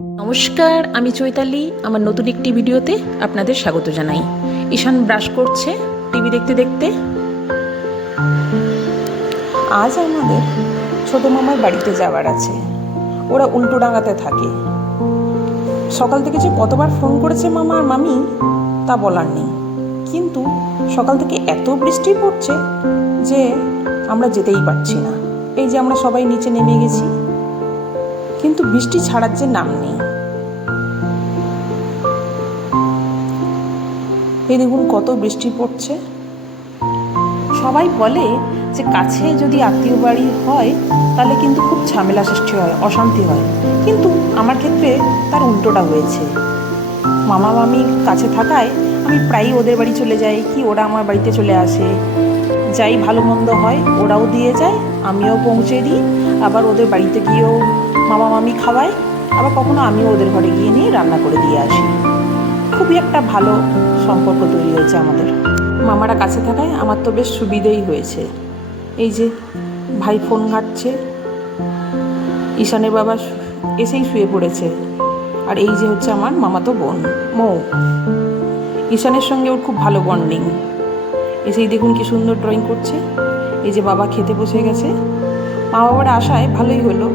নমস্কার, আমি চৈতালি। আমার নতুন একটি ভিডিওতে আপনাদের স্বাগত জানাই। ঈশান ব্রাশ করছে টিভি দেখতে দেখতে। আজ আমাদের ছোটো মামার বাড়িতে যাওয়ার আছে। ওরা উল্টোডাঙাতে থাকে। সকাল থেকে যে কতবার ফোন করেছে মামা আর মামি তা বলার নেই, কিন্তু সকাল থেকে এত বৃষ্টি পড়ছে যে আমরা যেতেই পারছি না। এই যে আমরা সবাই নিচে নেমে গেছি, কিন্তু বৃষ্টি ছাড়ার যে নাম নেই। এই দেখুন কত বৃষ্টি পড়ছে। সবাই বলে যে কাছে যদি আত্মীয় বাড়ি হয় তাহলে কিন্তু খুব ঝামেলা সৃষ্টি হয়, অশান্তি হয়, কিন্তু আমার ক্ষেত্রে তার উল্টোটা হয়েছে। মামা মামি কাছে থাকায় আমি প্রায়ই ওদের বাড়ি চলে যাই, কি ওরা আমার বাড়িতে চলে আসে। যাই ভালো মন্দ হয় ওরাও দিয়ে যায়, আমিও পৌঁছে দিই। আবার ওদের বাড়িতে গিয়েও মামা মামি খাওয়ায়, আবার কখনো আমিও ওদের ঘরে গিয়ে নিয়ে রান্না করে দিয়ে আসি। খুবই একটা ভালো সম্পর্ক তৈরি হয়েছে আমাদের। মামারা কাছে থাকায় আমার তো বেশ সুবিধেই হয়েছে। এই যে ভাই ফোন ঘাঁটছে, ঈশানের বাবা এসেই শুয়ে পড়েছে, আর এই যে হচ্ছে আমার মামাতো বোন মৌ। ঈশানের সঙ্গে ওর খুব ভালো বন্ডিং। এসেই দেখুন কি সুন্দর ড্রয়িং করছে। এই যে বাবা খেতে বসে গেছে। মা বাবার আশায় ভালোই হলো,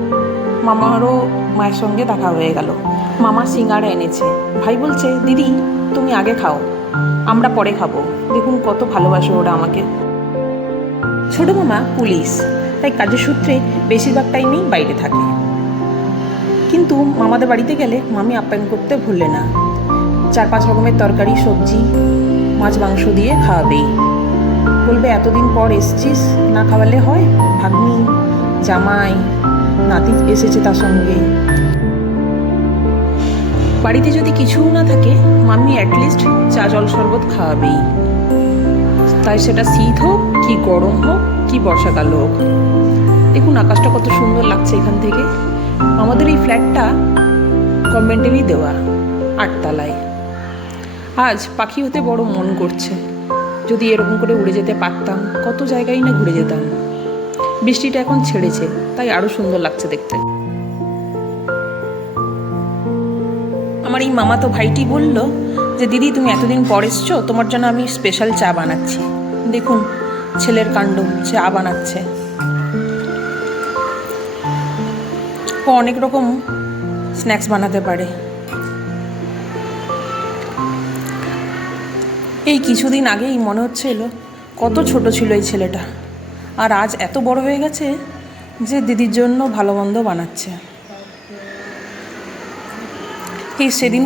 মামারও মায়ের সঙ্গে দেখা হয়ে গেল। মামা সিঙ্গাড়া এনেছে। ভাই বলছে, দিদি তুমি আগে খাও, আমরা পরে খাবো। দেখুন কত ভালোবাসে ওরা আমাকে। ছোটো মামা পুলিশ, তাই কাজের সূত্রে বেশিরভাগ টাইমেই বাইরে থাকে, কিন্তু মামাদের বাড়িতে গেলে মামি আপ্যায়ন করতে ভুললে না। 4-5 রকমের তরকারি, সবজি, মাছ মাংস দিয়ে খাওয়াবেই। বলবে এতদিন পর এসছিস, না খাওয়ালে হয়? ভাগ্নি, জামাই, নাতি এসেছে তার সঙ্গে। বাড়িতে যদি কিছুও না থাকে মাম্মি অ্যাটলিস্ট চা জল শরবত খাওয়াবেই, তাই সেটা শীত হোক কি গরম হোক কি বর্ষাকাল হোক। দেখুন আকাশটা কত সুন্দর লাগছে এখান থেকে। আমাদের এই ফ্ল্যাটটা গভর্নমেন্টেরই দেওয়া, 8 তলায়। আজ পাখি হতে বড় মন করছে। যদি এরকম করে উড়ে যেতে পারতাম, কত জায়গায় না ঘুরে যেতাম। বৃষ্টিটা এখন ছেড়েছে, তাই আরও সুন্দর লাগছে দেখতে। আমার এই মামাতো ভাইটি বলল যে দিদি তুমি এতদিন পর এসছো, তোমার জন্য আমি স্পেশাল চা বানাচ্ছি। দেখুন ছেলের কাণ্ড, চা বানাচ্ছে। ও অনেক রকম স্ন্যাক্স বানাতে পারে। এই কিছুদিন আগেই মনে হচ্ছিল কত ছোট ছিল এই ছেলেটা, আর আজ এত বড় হয়ে গেছে যে দিদির জন্য ভালো মন্দ বানাচ্ছে। এই সেদিন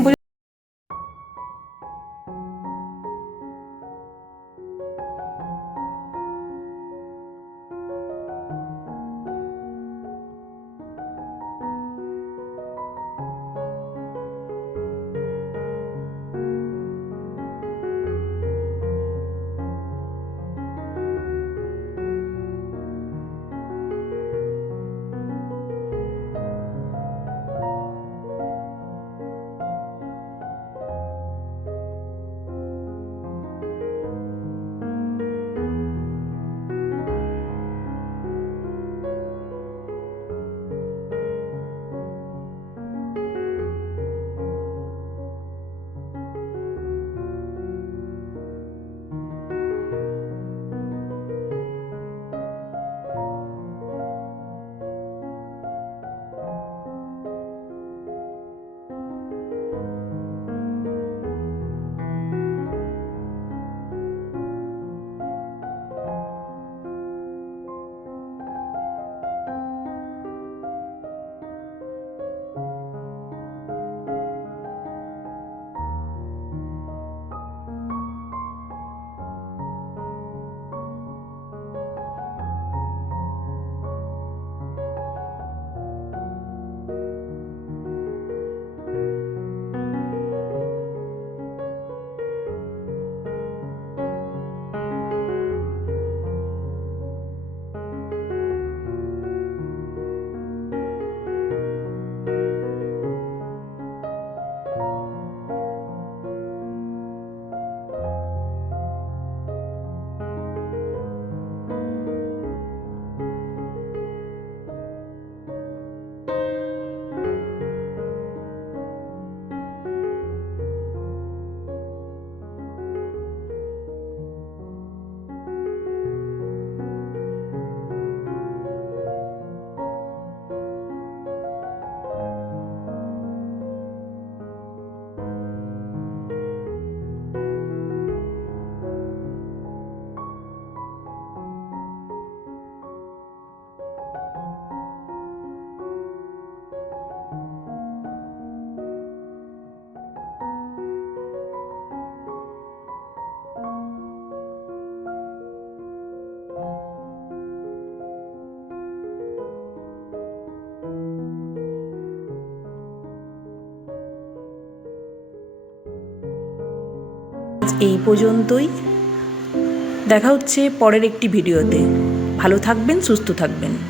এই পর্যন্তই। দেখা হচ্ছে পরের একটি ভিডিওতে। ভালো থাকবেন, সুস্থ থাকবেন।